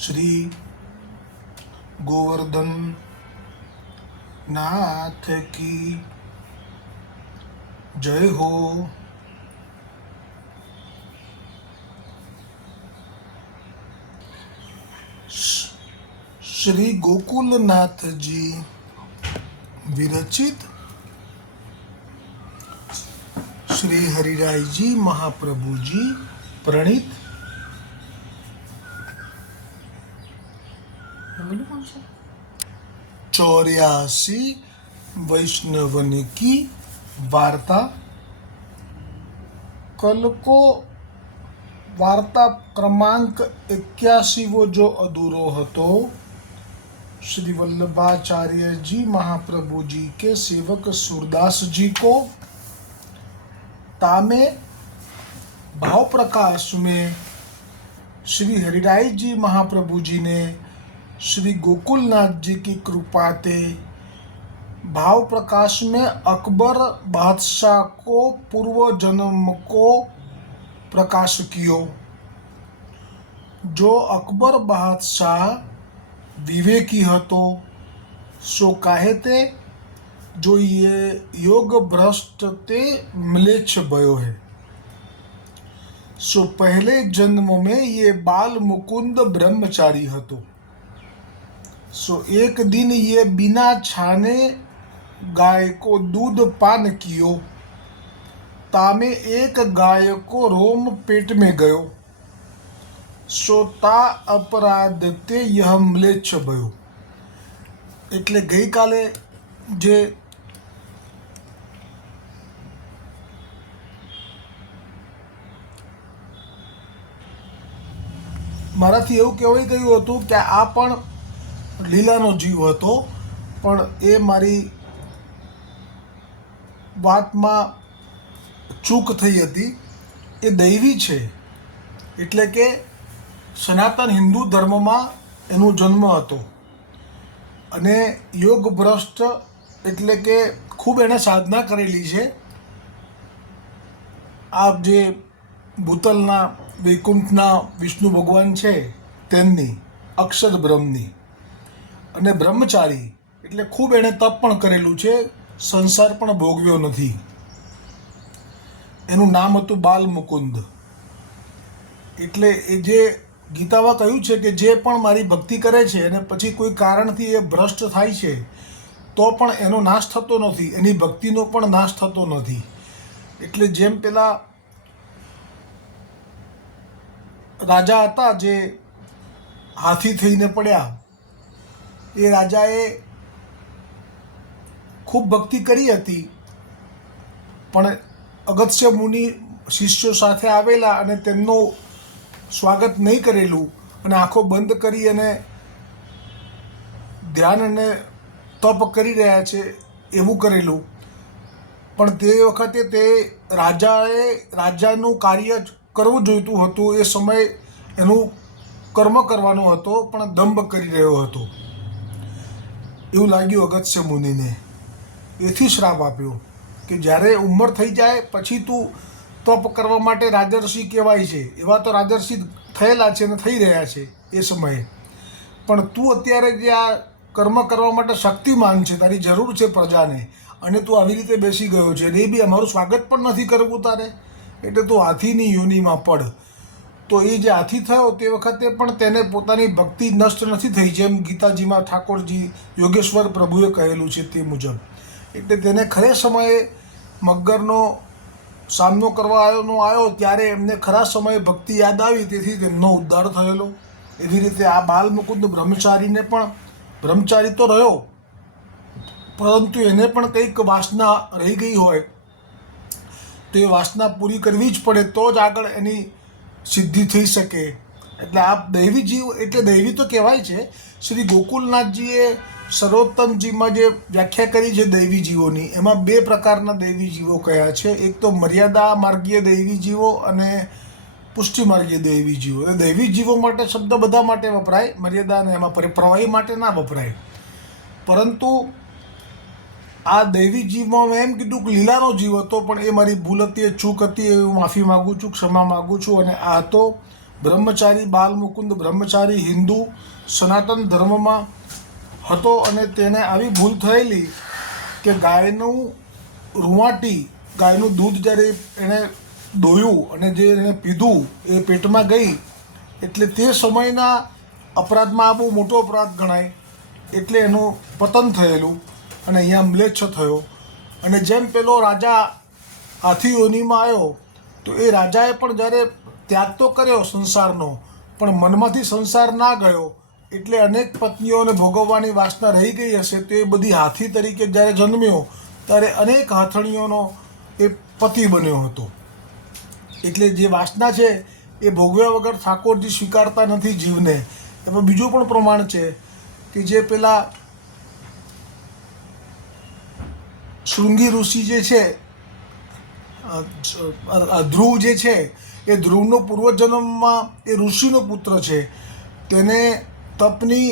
श्री गोवर्धन नाथ की जय हो। श्री गोकुलनाथ जी विरचित श्री हरिराय जी महाप्रभु जी प्रणीत 84 वैष्णवन की वार्ता। कल को वार्ता क्रमांक 81 वो जो अधूरो हतो, श्री वल्लभाचार्य जी महाप्रभु जी के सेवक सूरदास जी को तामे भाव प्रकाश में श्री हरिराय जी महाप्रभु जी ने श्री गोकुलनाथ जी की कृपा ते भाव प्रकाश में अकबर बादशाह को पूर्व जन्म को प्रकाश कियो। जो अकबर बादशाह विवेकी हतो सो काहे ते जो ये योग भ्रष्ट ते म्लेच्छ भयो है। सो पहले जन्म में ये बाल मुकुंद ब्रह्मचारी हतो। सो एक दिन ये बिना छाने गाय को दूध पान कियो, तामे एक गाय को रोम पेट में गयो। सो ता अपराध ते यह म्लेच्छ भयो। એટલે ગઈકાલે જે મારાથી એવું કહેવાય ગયું હતું કે આ પણ લીલાનો જીવ હતો, પણ એ મારી વાતમાં ચૂક થઈ હતી। એ દૈવી છે, એટલે કે સનાતન હિન્દુ ધર્મમાં એનો જન્મ હતો અને યોગ ભ્રષ્ટ એટલે કે ખૂબ એણે સાધના કરેલી છે। આ જે ભૂતલના વૈકુંઠના વિષ્ણુ ભગવાન છે તેમની અક્ષર બ્રહ્મની, અને બ્રહ્મચારી એટલે ખૂબ એણે તપ પણ કરેલું છે, સંસાર પણ ભોગવ્યો નથી। એનું નામ હતું બાલ મુકુંદ। એટલે એ જે ગીતામાં કહ્યું છે કે જે પણ મારી ભક્તિ કરે છે અને પછી કોઈ કારણથી એ ભ્રષ્ટ થાય છે તો પણ એનો નાશ થતો નથી, એની ભક્તિનો પણ નાશ થતો નથી। એટલે જેમ પેલા રાજા હતા જે હાથી થઈને પડ્યા, એ રાજાએ ખૂબ ભક્તિ કરી હતી, પણ અગસ્ત્ય મુનિ શિષ્યો સાથે આવેલા અને તેમનું સ્વાગત નહીં કરેલું અને આંખો બંધ કરી અને ધ્યાન અને તપ કરી રહ્યા છે એવું કરેલું। પણ તે વખતે તે રાજાનું કાર્ય કરવું જોઈતું હતું, એ સમય એનું કર્મ કરવાનો હતો પણ દંભ કરી રહ્યો હતો એવું લાગ્યું અગસ્ત્ય મુનિને। એથી શ્રાપ આપ્યો કે જ્યારે ઉંમર થઈ જાય પછી તું તપ કરવા માટે રાજર્ષિ કહેવાય છે, એવા તો રાજર્ષિ થયેલા છે અને થઈ રહ્યા છે એ સમયે, પણ તું અત્યારે જે આ કર્મ કરવા માટે શક્તિમાન છે, તારી જરૂર છે પ્રજાને, અને તું આવી રીતે બેસી ગયો છે અને એ બી અમારું સ્વાગત પણ નથી કરવું તારે, એટલે તું હાથીની યોનિમાં પડ। તો એ જે હાથી થયો તે વખતે પણ તેને પોતાની ભક્તિ નષ્ટ નથી થઈ, જેમ ગીતાજીમાં ઠાકોરજી યોગેશ્વર પ્રભુએ કહેલું છે તે મુજબ। એટલે તેને ખરે સમયે મગરનો સામનો કરવા આવ્યો ત્યારે એમને ખરા સમયે ભક્તિ યાદ આવી, તેથી તેમનો ઉદ્ધાર થયેલો। એવી રીતે આ બાલ મુકુંદ બ્રહ્મચારીને પણ, બ્રહ્મચારી તો રહ્યો પરંતુ એને પણ કંઈક વાસના રહી ગઈ હોય તો એ વાસના પૂરી કરવી જ પડે, તો જ આગળ એની સિદ્ધિ થઈ શકે। એટલે આ દૈવી જીવ એટલે દૈવી તો કહેવાય છે। શ્રી ગોકુલનાથજીએ સર્વોત્તમજીમાં જે વ્યાખ્યા કરી છે દૈવી જીવોની, એમાં 2 પ્રકારના દૈવી જીવો કયા છે। એક તો મર્યાદા માર્ગીય દૈવી જીવો અને પુષ્ટિ માર્ગીય દૈવી જીવો। એ દૈવી જીવો માટે શબ્દ બધા માટે વપરાય, મર્યાદા અને એમાં પ્રવાહી માટે ના વપરાય। પરંતુ આ દૈવી જીવમાં મેં એમ કીધું કે લીલાનો જીવ હતો, પણ એ મારી ભૂલ હતી, એ ચૂક હતી, એ હું માફી માગું છું, ક્ષમા માગું છું। અને આ હતો બ્રહ્મચારી બાલમુકુંદ બ્રહ્મચારી હિન્દુ સનાતન ધર્મમાં હતો અને તેને આવી ભૂલ થયેલી કે ગાયનું રૂંવાટી ગાયનું દૂધ જ્યારે એણે દોયું અને જે એણે પીધું એ પેટમાં ગઈ એટલે તે સમયના અપરાધમાં આ બહુ મોટો અપરાધ ગણાય એટલે એનું પતન થયેલું અને અહીંયા મ્લેચ્છ થયો. અને જેમ પેલો રાજા હાથી યોનીમાં આવ્યો તો એ રાજાએ પણ જ્યારે ત્યાગ તો કર્યો સંસારનો પણ મનમાંથી સંસાર ના ગયો એટલે અનેક પત્નીઓને ભોગવવાની વાસના રહી ગઈ હશે તો એ બધી હાથી તરીકે જ્યારે જન્મ્યો ત્યારે અનેક હાથણીઓનો એ પતિ બન્યો હતો. એટલે જે વાસના છે એ ભોગવ્યા વગર ઠાકોરજી સ્વીકારતા નથી જીવને. એમાં બીજું પણ પ્રમાણ છે કે જે પેલા શૃંગી ઋષિ જે છે ધ્રુવ જે છે એ ધ્રુવનો પૂર્વજન્મમાં એ ઋષિનો પુત્ર છે. તેને તપની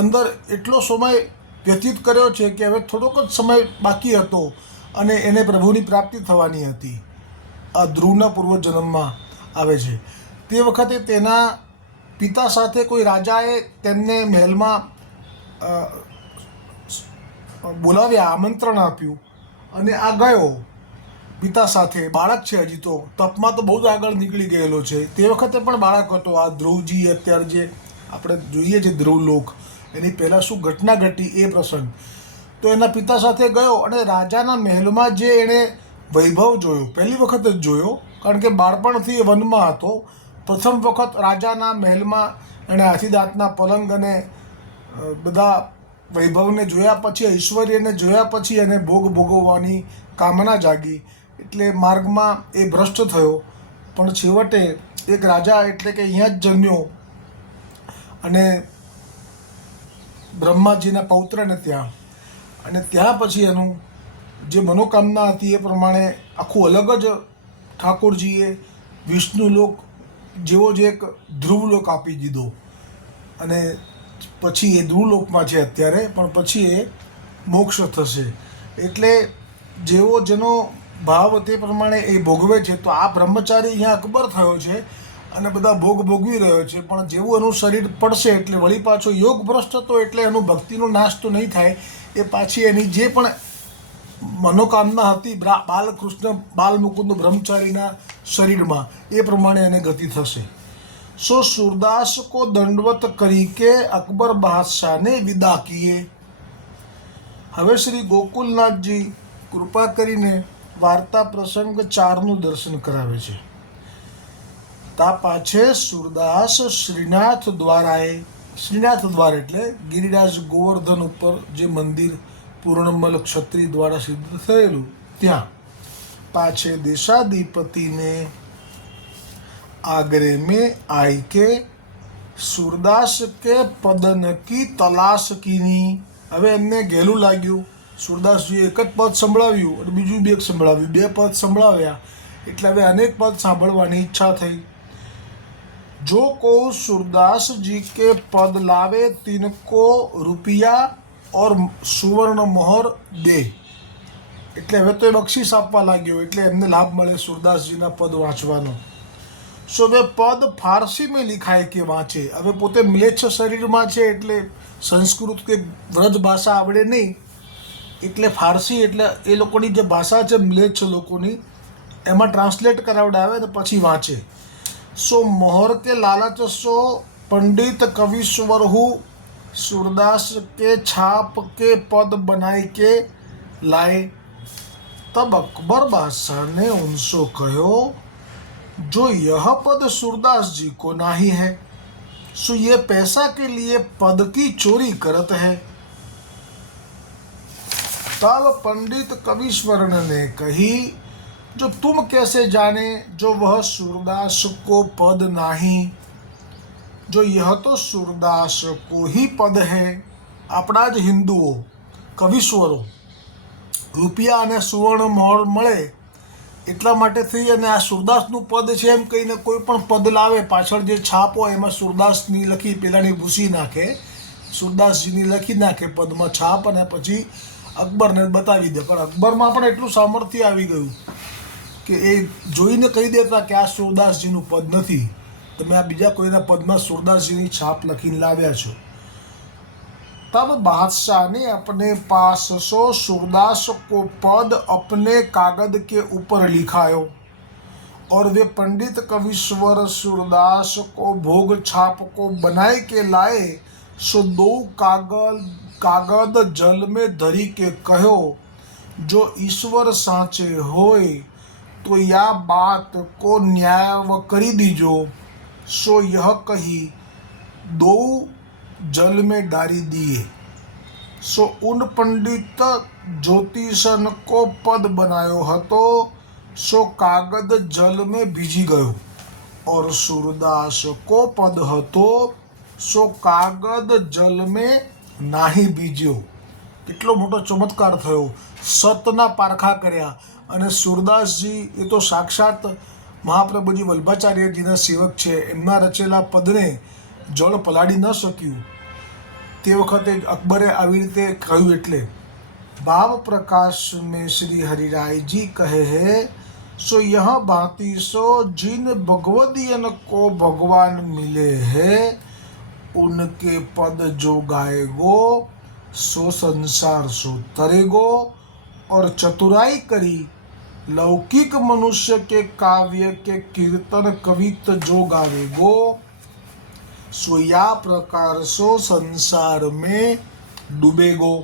અંદર એટલો સમય વ્યતીત કર્યો છે કે હવે થોડોક જ સમય બાકી હતો અને એને પ્રભુની પ્રાપ્તિ થવાની હતી. આ ધ્રુવના પૂર્વજન્મમાં આવે છે. તે વખતે તેના પિતા સાથે કોઈ રાજાએ તેમને મહેલમાં બોલાવ્યા, આમંત્રણ આપ્યું અને આ ગયો પિતા સાથે. બાળક છે હજી તો, તપમાં તો બહુ જ આગળ નીકળી ગયેલો છે. તે વખતે પણ બાળક હતો આ ધ્રુવજી. અત્યારે જે આપણે જોઈએ છે ધ્રુવલોક, એની પહેલાં શું ઘટના ઘટી એ પ્રસંગ. તો એના પિતા સાથે ગયો અને રાજાના મહેલમાં જે એણે વૈભવ જોયો, પહેલી વખત જ જોયો કારણ કે બાળપણથી એ વનમાં હતો. પ્રથમ વખત રાજાના મહેલમાં એણે હાથીદાંતના પલંગ અને બધા વૈભવને જોયા પછી, ઐશ્વર્યને જોયા પછી એને ભોગ ભોગવવાની કામના જાગી. એટલે માર્ગમાં એ ભ્રષ્ટ થયો પણ છેવટે એક રાજા એટલે કે અહીંયા જ જન્મ્યો અને બ્રહ્માજીના પૌત્રને ત્યાં, અને ત્યાં પછી એનું જે મનોકામના હતી એ પ્રમાણે આખું અલગ જ ઠાકોરજીએ વિષ્ણુલોક જેવો જ એક ધ્રુવલોક આપી દીધો. અને પછી એ ધ્રુવલોકમાં છે અત્યારે, પણ પછી એ મોક્ષ થશે. એટલે જેવો જેનો ભાવ તે પ્રમાણે એ ભોગવે છે. તો આ બ્રહ્મચારી અહીંયા અકબર થયો છે અને બધા ભોગ ભોગવી રહ્યો છે, પણ જેવું એનું શરીર પડશે એટલે વળી પાછો યોગ ભ્રષ્ટ હતો એટલે એનું ભક્તિનો નાશ તો નહીં થાય. એ પાછી એની જે પણ મનોકામના હતી બાલકૃષ્ણ બાલમુકુંદ બ્રહ્મચારીના શરીરમાં એ પ્રમાણે એને ગતિ થશે. સો સુરદાસ કો દંડવત કરી કે અકબર બાદશાહને વિદા કિએ. હવે શ્રી ગોકુલનાથજી કૃપા કરીને વાર્તા પ્રસંગ 4નું દર્શન કરાવે છે. તા પાછે સુરદાસ શ્રીનાથ દ્વારાએ, શ્રીનાથ દ્વાર એટલે ગિરિરાજ ગોવર્ધન ઉપર જે મંદિર પૂર્ણમલ ક્ષત્રિય દ્વારા સિદ્ધ થયેલું ત્યાં પાછે દેશાધિપતિને आगरे में आई के सूरदास के पदन की तलाश कीनी. હવે એમને ગહેલું લાગ્યું. સુરદાસજીએ એક જ પદ સંભળાવ્યું અને બીજું બે સંભળાવ્યું, 2 પદ સંભળાવ્યા એટલે હવે અનેક પદ સાંભળવાની ઈચ્છા થઈ. જો કો सूरदास जी के पद लावे तिनको रुपया और सुवर्ण मोहर दे. એટલે હવે તો એ બક્ષિસ આપવા લાગ્યો એટલે એમને લાભ મળે સુરદાસજીના પદ વાંચવાનો. સો વે પદ ફારસી મેં લિખાય કે વાંચે. હવે પોતે મ્લેચ્છ શરીરમાં છે એટલે સંસ્કૃત કે વ્રજ ભાષા આવડે નહીં એટલે ફારસી એટલે એ લોકોની જે ભાષા છે મ્લેચ્છ લોકોની એમાં ટ્રાન્સલેટ કરાવડાવે ને પછી વાંચે. સો મોહર કે લાલચ સો पंडित कविश्वर हूँ सूरदास के छाप के पद बनाए के लाए. तब अकबर बादशाह ने उनसे कहो जो यह पद सूरदास जी को नहीं है सो ये पैसा के लिए पद की चोरी करत है. तब पंडित कविश्वर ने कही जो तुम कैसे जाने जो वह सूरदास को पद नहीं, जो यह तो सूरदास को ही पद है. આપણા જ હિન્દુઓ કવિશ્વરો રૂપિયા અને સુવર્ણ મોહર મળે એટલા માટે થઈ અને આ સુરદાસનું પદ છે એમ કહીને કોઈ પણ પદ લાવે પાછળ જે છાપ હોય એમાં સુરદાસની લખી પેલાની ભૂસી નાખે, સુરદાસજીની લખી નાખે પદમાં છાપ અને પછી અકબરને બતાવી દે. પણ અકબરમાં પણ એટલું સામર્થ્ય આવી ગયું કે એ જોઈને કહી દેતા કે આ સુરદાસજીનું પદ નથી તમે આ બીજા કોઈના पद में सूरदास जी की छाप लखीने लाव्या छो। तब बादशाह ने अपने पास सो सूरदास को पद अपने कागज के ऊपर लिखायो और वे पंडित कविश्वर सूरदास को भोग छाप को बनाए के लाए। सो दो कागद जल में धरी के कहो, जो ईश्वर साचे होय तो या बात को न्याय करी दीजो। सो यह कही दो जल में डाली दिए। सो उन पंडित ज्योतिषन को पद बनायो हतो, सो कागद जल में भीजी गयो और सूरदास को पद हतो, सो कागद जल में नाही बीज्यो। કેટલો મોટો ચમત્કાર થયો, સતના પારખા કર્યા અને सूरदासजी એ તો સાક્ષાત મહાપ્રભુજી વલ્ભાચાર્યજીના સેવક છે, એમના રચેલા પદને જળ પલાળી ન શક્યું। તે વખતે અકબરે આવી રીતે કહ્યું એટલે भाव प्रकाश में श्री हरिराय जी कहे है, सो यह भांति सो जिन भगवदियन को भगवान मिले हैं उनके पद जो गाएगो सो संसार सो तरेगो। और चतुराई करी लौकिक मनुष्य के काव्य के कीर्तन कवित जो गावेगो सो या प्रकार सो संसार में डूबेगो।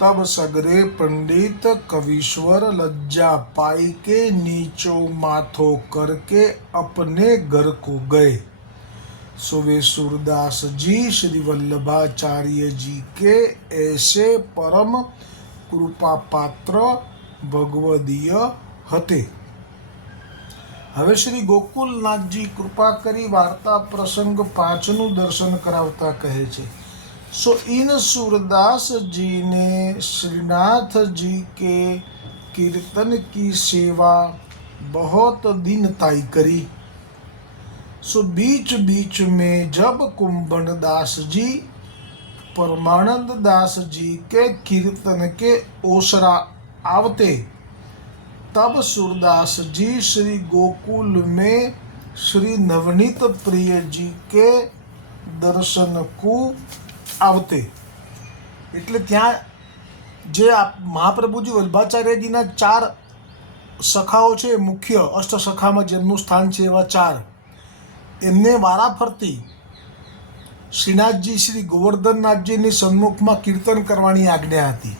तब सगरे पंडित कविश्वर लज्जा पाई के नीचो माथो करके अपने घर को गए। सो वे सूरदास जी श्री वल्लभाचार्य जी के ऐसे परम कृपा पात्र भगवदीय हते। हवे श्री गोकुलनाथ जी कृपा करी वार्ता प्रसंग 5 दर्शन करावता कहे छे। सो इन सूरदास जी ने श्रीनाथ जी के कीर्तन की सेवा बहुत दिन ताई करी। सो बीच बीच में जब कुंभन दास जी परमानंद दास जी के कीर्तन के ओसरा आवते, तब सूरदास जी श्री गोकुल में श्री नवनीत प्रिय जी के दर्शन को आवते। એટલે ત્યાં જે મહાપ્રભુજી વલ્ભાચાર્યજીના 4 સખાઓ છે, મુખ્ય અષ્ટસખામાં જેમનું સ્થાન છે એવા 4, એમને વારાફરતી શ્રીનાથજી શ્રી ગોવર્ધનનાથજીની સન્મુખમાં કીર્તન કરવાની આજ્ઞા હતી।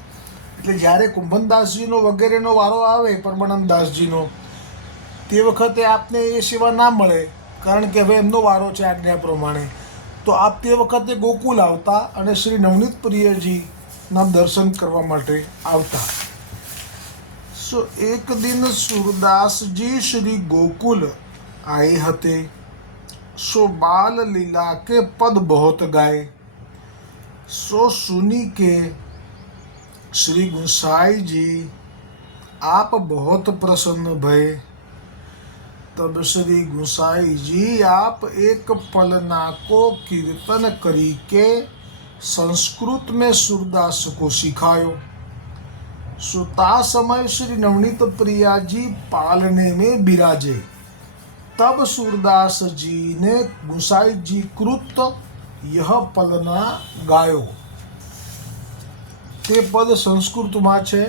એટલે જ્યારે કુંભનદાસજીનો વગેરેનો વારો આવે પરમાનંદદાસજીનો, તે વખતે આપને એ સેવા ના મળે, કારણ કે હવે એમનો વારો છે આજ્ઞા પ્રમાણે। તો આપ તે વખતે ગોકુલ આવતા અને શ્રી નવનીત પ્રિયજીના દર્શન કરવા માટે આવતા। सो एक दिन सूरदास जी श्री गोकुल आए हते। सो बाल लीला के पद बहुत गाए। सो सुनी के श्री गुसाई जी आप बहुत प्रसन्न भये। तब श्री गुसाई जी आप एक पलना को कीर्तन करी के संस्कृत में सूरदास को सिखायो। सुता समय श्री नवनीत प्रिया जी पालने में बिराजे। तब सूरदास जी ने गुसाई जी कृत यह पलना गायो। ते पद संस्कृत में छे।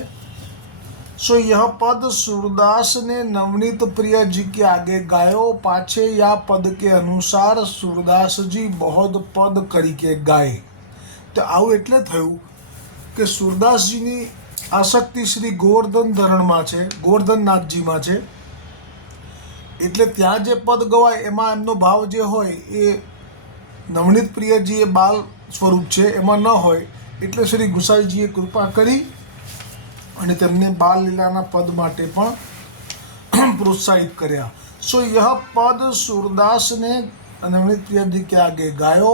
सो यह पद सूरदास ने नवनीत प्रिय जी के आगे गायो। पाछे या पद के अनुसार सूरदास जी बहुत पद करी के गाए। तो आવું એટલે થયું કે सूरदासजीની આસક્તિ શ્રી ગોવર્ધન ધરણમાં છે, ગોવર્ધનનાથજીમાં છે। એટલે ત્યાં જે પદ ગવાય એમાં એમનો ભાવ જે હોય એ નવનીત પ્રિયજી એ બાલ સ્વરૂપ છે એમાં ન હોય, એટલે શ્રી ગુસાઈજીએ કૃપા કરી અને તેમને બાલ લીલાના પદ માટે પણ પ્રોત્સાહિત કર્યા। सो यह पद सूरदास ने नवनीत प्रिय जी के आगे गायो।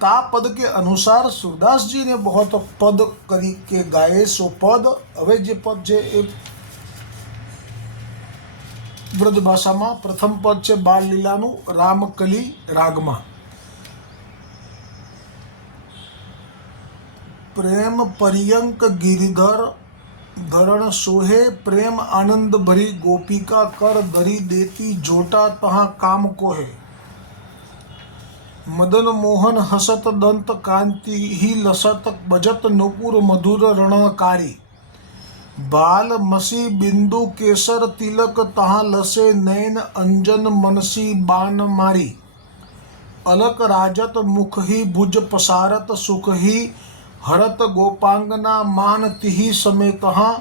ता पद के अनुसार सूरदास जी ने बहुत पद करी के गाए। सो पद हवे जे पद छे ए ब्रज भाषा में प्रथम पद छे बाल लीलानु रामकली रागमा। प्रेम पर्यंक गिरिधर धरण सोहे प्रेम आनंद भरी गोपिका कर धरी देती जोटा तहाँ काम को है। मदन मोहन हसत दंत कांति ही लसत बजत नुपुर मधुर रणकारी। बाल मसी बिंदु केसर तिलक तहाँ लसे नैन अंजन मनसी बान मारी। अलक राजत मुख ही भुज पसारत सुख ही हरत गोपांगना मान तिही समय तहाँ।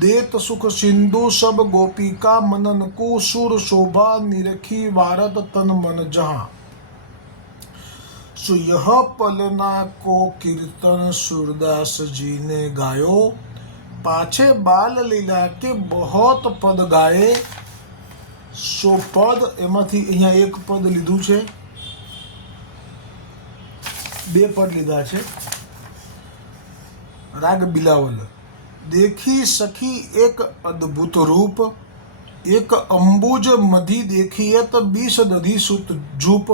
देत सुख सिंधु सब गोपिका मनन को सुर शोभा निरखी वारत तन मन जहाँ। सो यह पलना को कीर्तन सूरदास जी ने गायो। पाछे बाल लीला के बहुत पद गाए। सो पद एमांथी अहींया एक पद लीधुं छे, बे पद लीधा छे। राग बिलावल। देखी सखी एक अद्भुत रूप, एक अंबुज मधी देखियत 20 दधी सुत झूप।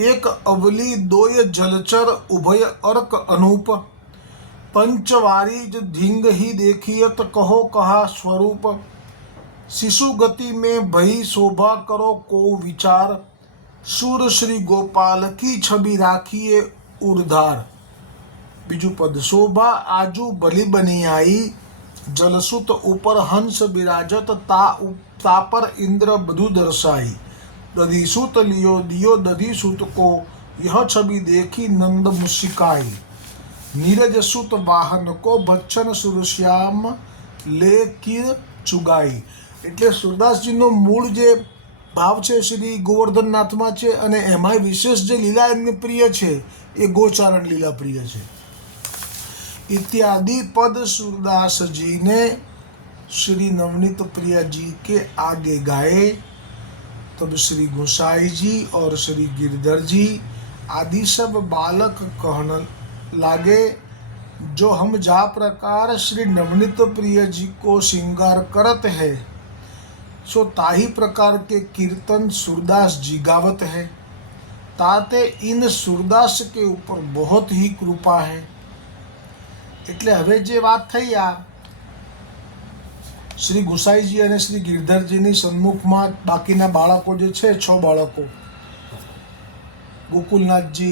एक अवली दोय जलचर उभय अर्क अनूप। पंचवारीज धिंग ही देखियत कहो कहा स्वरूप। शिशु गति में भई शोभा करो को विचार। सूर श्री गोपाल की छवि राखिए उर्धार। बीजू पद। शोभा आजू भली बनी आई, जलसुत ऊपर हंस विराजत ता पर इंद्र बधु दर्शाई। दधी सुत लियो दियो दधी सुत को, यह छवि देखी नंद मुस्काई। नीरज सुत वाहन को बच्चन सुरश्याम ले कीर चुगाई। એટલે સુરદાસજીનો મૂળ જે ભાવ છે શ્રી ગોવર્ધનનાથમાં છે અને એમાંય વિશેષ જે લીલા એમને પ્રિય છે એ ગોચારણ લીલા પ્રિય છે। इत्यादि पद सूरदास जी ने श्री नवनीत प्रिया जी के आगे गाए। तब श्री गोसाई जी और श्री गिरधर जी आदि सब बालक कहने लागे, जो हम जा प्रकार श्री नवनीत प्रिय जी को श्रृंगार करत है, सो ताही प्रकार के कीर्तन सूरदास जी गावत है। ताते इन सूरदास के ऊपर बहुत ही कृपा है। એટલે હવે જે વાત થઈ આ શ્રી ગુસાઈજી અને શ્રી ગિરધરજીની સન્મુખમાં બાકીના બાળકો જે છે 6 બાળકો ગોકુલનાથજી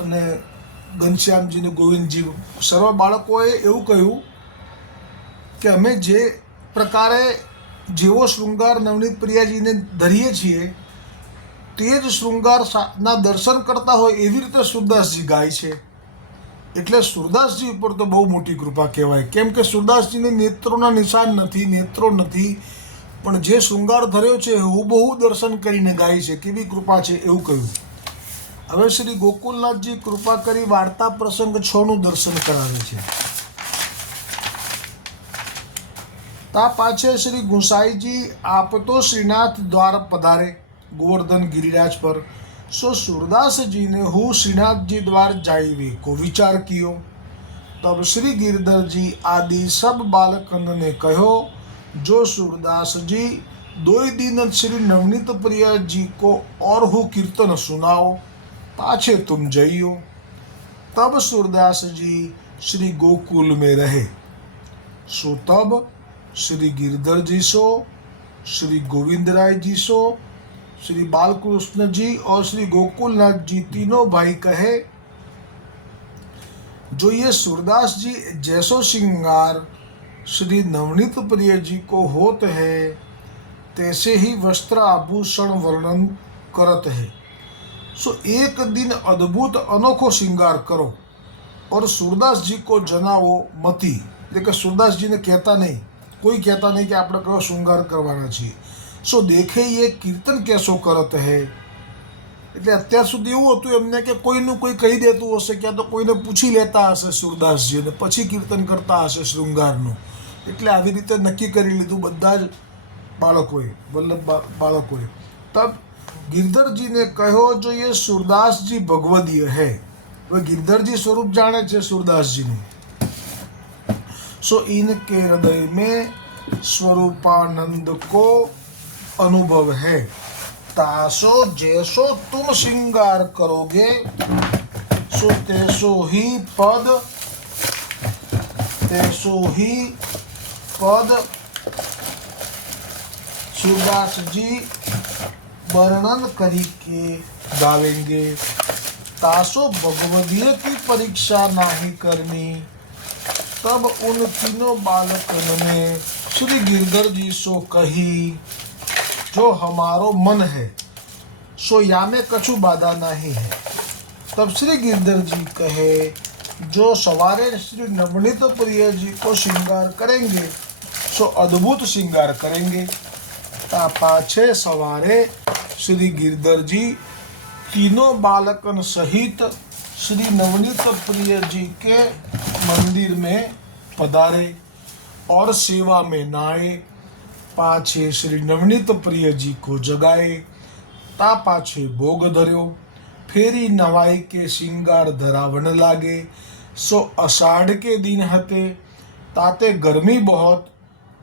અને ઘનશ્યામજી ને ગોવિંદજી સર્વ બાળકોએ એવું કહ્યું કે અમે જે પ્રકારે જેવો શૃંગાર નવનીત પ્રિયાજીને ધરીએ છીએ તે જ શૃંગારના દર્શન કરતા હોય એવી રીતે સુરદાસજી ગાય છે। એટલે સુરદાસજી ઉપર તો બહુ મોટી કૃપા કહેવાય, કેમ કે સુરદાસજીને નેત્રોના નિશાન નથી, નેત્રો નથી, પણ જે શૃંગાર ધર્યો છે હુબહુ દર્શન કરીને ગાય છે, કેવી કૃપા છે એવું કહ્યું। હવે શ્રી ગોકુલનાથજી કૃપા કરી વાર્તા પ્રસંગ 6નું દર્શન કરાવે છે। તા પાછે શ્રી ગુસાઈજી આપ તો શ્રીનાથ દ્વાર પધારે गोवर्धन गिरिराज पर। सो सूरदास जी ने हूँ श्रीनाथ जी द्वार जाइवे को विचार कियो। तब श्री गिरधर जी आदि सब बालकन ने कहो, जो सूरदास जी 2 दिन श्री नवनीत प्रिय जी को और हूँ कीर्तन सुनाओ, पाछे तुम जइयो। तब सूरदास जी श्री गोकुल में रहे। सो तब श्री गिरधर जी सो, श्री गोविंदराय जी सो, श्री बालकृष्ण जी और श्री गोकुलनाथ जी तीनों भाई कहे, जो ये सूरदास जी जैसो श्रृंगार श्री नवनीत प्रिय जी को होत है, तैसे ही वस्त्र आभूषण वर्णन करत है। सो एक दिन अद्भुत अनोखो श्रृंगार करो और सूरदास जी को जनावो मती। એટલે सूरदास जी ने कहता नहीं, कोई कहता नहीं कि આપણે કયો શ્રૃંગાર કરવાના છીએ। सो देखे ये कीर्तन कैसो करत है। એટલે અત્યાર સુધી એવું હતું એમને કે કોઈનું કોઈ કહી દેતું હશે, ક્યાં તો કોઈને પૂછી લેતા હશે સુરદાસજી અને પછી કીર્તન કરતા હશે શૃંગારનું। એટલે આવી રીતે નક્કી કરી લીધું બધા જ બાળકોએ, વલ્લભ બાળકોએ। તબ गिरधरजी ने कहो, जो ये सूरदास जी भगवदीय है। वह गिरधर जी स्वरूप जाने छे सूरदास जी ने। सो इनके हृदय में स्वरूपानंद को अनुभव है। तासो जैसो तुम श्रृंगार करोगे, सो तैसो ही पद तैसो ही पद सूरदास जी वर्णन करके गावेंगे। तासो भगवदीय की परीक्षा नाही करनी, तब उन तीनों बालकन ने श्री गिरधर जी सो कही, जो हमारो मन है सो या में कछु बाधा नहीं है। तब श्री गिरधर जी कहे, जो सवारे श्री नवनीत प्रिय जी को श्रृंगार करेंगे सो अद्भुत श्रृंगार करेंगे। पाछे सवारे श्री गिरधर जी तीनों बालकन सहित श्री नवनीत प्रिय जी के मंदिर में पधारे और सेवा में नाए। पाछे श्री नवनीत प्रिय जी को जगाए, ता पाछे भोग धर्यो, फेरी नवाई के श्रृंगार धरावन लागे। सो अषाढ़ के दिन हते, ताते गर्मी बहुत,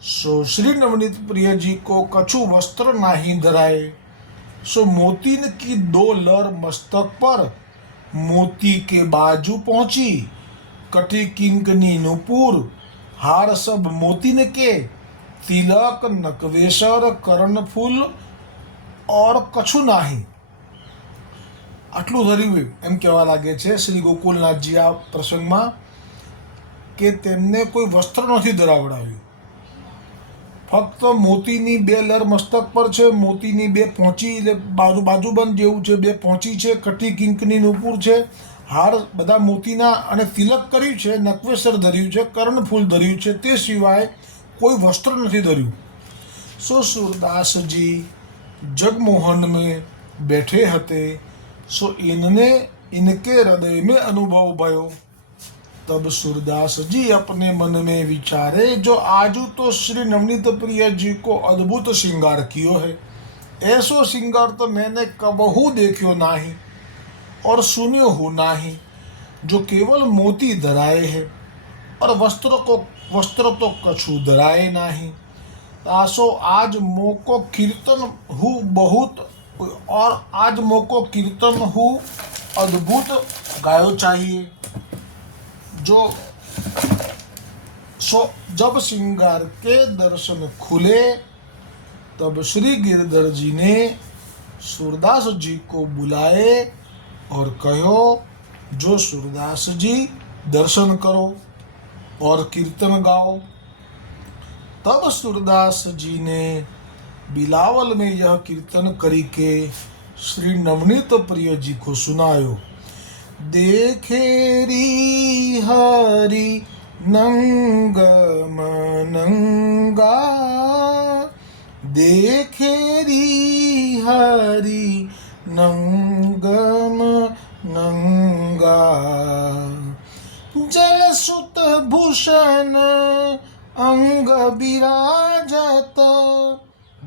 सो श्री नवनीत प्रिय जी को कछु वस्त्र नाही धराए। सो मोतीन की 2 लर मस्तक पर, मोती के बाजू पहुंची, कटी किंकनी नुपुर, हार सब मोतीन के, तिलक नकवेसर कर्णफूल और कछु नाही। આટલું ધર્યું એમ કહેવા લાગે છે શ્રી ગોકુલનાથજી આ પ્રસંગમાં કે તેમને કોઈ વસ્ત્ર નથી ધરાવડાવ્યું, ફક્ત મોતીની 2 લર મસ્તક પર છે, મોતીની 2 પહોંચી એટલે બાજુબંધ જેવું છે, 2 પહોંચી છે, કટી કિંકની નુપુર છે, હાર બધા મોતીના અને તિલક કર્યું છે, નકવેસર ધર્યું છે, કર્ણફૂલ ધર્યું છે, તે સિવાય કોઈ વસ્ત્ર નથી ધર્યું। सो सूरदास जी जगमोहन में बैठे हते, सो इनके हृदय में अनुभव भयो। तब सूरदास जी अपने मन में विचारे, जो आजू तो श्री नवनीत प्रिय जी को अद्भुत श्रृंगार कियो है, ऐसो श्रृंगार तो मैंने कबहू देखियो नाही और सुनियो हो नाही, जो केवल मोती धराए है और वस्त्र तो कछु धराए नाही। तासो आज मोको कीर्तन हु बहुत, और आज मोको कीर्तन हु अद्भुत गायो चाहिए। जो सो जब श्रृंगार के दर्शन खुले, तब श्री गिरधर जी ने सूरदास जी को बुलाए और कहो, जो सूरदास जी दर्शन करो और कीर्तन गाओ। तब सूरदास जी ने बिलावल में यह कीर्तन करी के श्री नवनीत प्रिय जी को सुनायो। देखेरी हरि नंगम नंगा, देखेरी हरि नंगम नंगा, जल सुत भूषण अंग विराजत,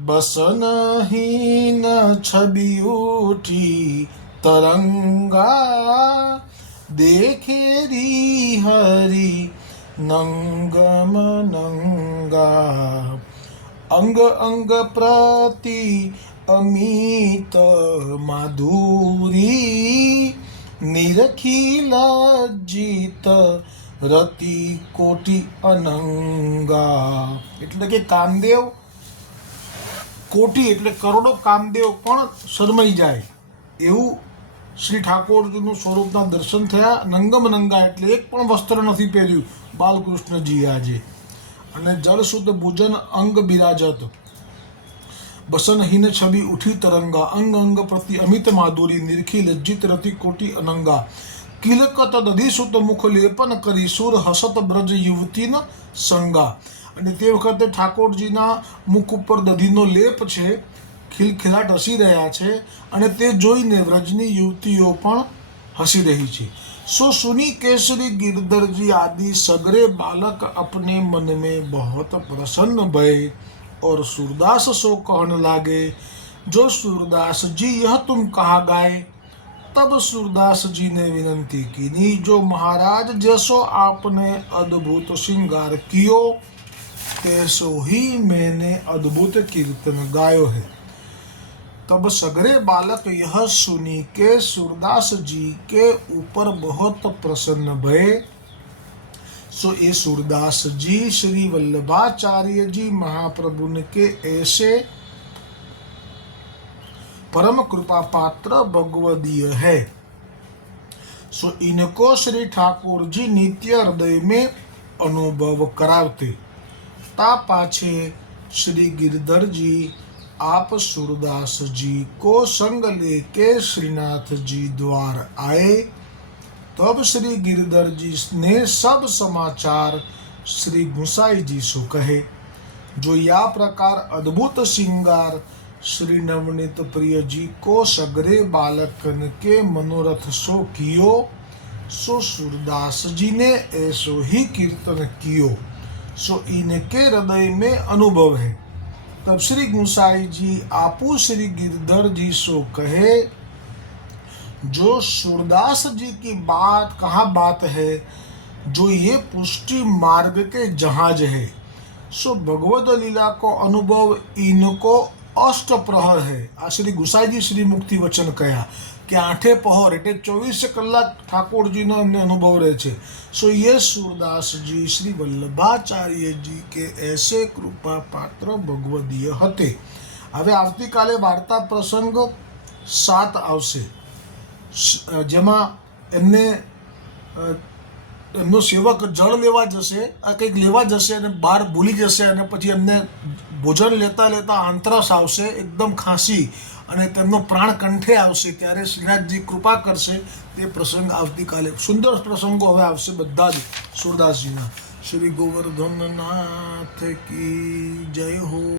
बसन हीन छवि उठी तरंगा, देखेरी हरि नंगम नंगा, अंग अंग प्रति अमित माधुरी, निरखी लज्जित रति कोटि अनंगा। એટલે કે કામદેવ કોટી એટલે કરોડો કામદેવ પણ શરમાઈ જાય એવું શ્રી ઠાકોરજીનું સ્વરૂપના દર્શન થયા। નંગમ નંગા એટલે એક પણ વસ્ત્ર નથી પહેર્યું બાલકૃષ્ણજી આજે, અને જળશુદ્ધ ભોજન અંગ બિરાજત, बसनहीन छवि उठी तरंगा, अंग अंग प्रति अमित माधुरी, निरखी लज्जित रति कोटि अनंगा, किलकत दधिसुत मुख लेपन करी, सुर हसत ब्रज युवती न संगा। અને તે વખતે ઠાકોરજીના મુખ ઉપર દધીનો લેપ છે, ખિલખિલાટ હસી રહ્યા છે, અને તે જોઈને વ્રજની યુવતીઓ પણ હસી રહી છે। सो सुनी केसरी गिरधर जी आदि सगरे बालक अपने मन में बहुत प्रसन्न भये, और सूरदास सो कहने लागे, जो सूरदास जी यह तुम कहा गाए। तब सूरदास जी ने विनंती की, जो महाराज जैसो आपने अद्भुत श्रृंगार कियो, तैसो ही मैंने अद्भुत कीर्तन गायो है। तब सगरे बालक यह सुनी के सूरदास जी के ऊपर बहुत प्रसन्न भये। सो ये सूरदास जी श्री वल्लभाचार्य जी महाप्रभु के ऐसे परम कृपा पात्र भगवदीय है। सो इनको श्री ठाकुर जी नित्य हृदय में अनुभव करावते। ता पाछे श्री गिरधर जी आप सूरदास जी को संग लेके श्रीनाथ जी द्वार आए। तब श्री गिरधर जी ने सब समाचार श्री गुसाई जी सो कहे। जो या प्रकार अद्भुत श्रृंगार श्री नवनीत प्रिय जी को सगरे बालकन के मनोरथ सो कियो, सो सूरदास जी ने ऐसो ही कीर्तन कियो, सो इनके हृदय में अनुभव है। तब श्री गुसाई जी आपू श्री गिरधर जी सो कहे। जो सूरदास जी की बात कहाँ बात है, जो ये पुष्टि मार्ग के जहाज है, सो भगवद लीला को अनुभव इनको अष्ट प्रहर है। आ श्री गुसाई जी श्री मुक्ति वचन कया कि आठे पहर एटे 24 कलाक ठाकुर जी नो एमने अनुभव रहे छे। सो ये सूरदास जी श्री वल्लभाचार्य जी के ऐसे कृपा पात्र भगवदीय हते। हवे आवती काले वार्ता प्रसंग 7 आवशे, जेमा एमने एमनो सेवक जल लेवा जशे, आ कंईक लेवा जशे अने बहार भूली जशे अने पछी एमने भोजन लेता लेता आंतरस आवशे, एकदम खांसी अने तेमनो प्राण कंठे आवशे, त्यारे श्रीनाथजी कृपा करशे। ते प्रसंग आवतीकाले सुंदर प्रसंगो हवे आवशे बधा ज सूरदासजीना। श्री गोवर्धन नाथ की जय हो।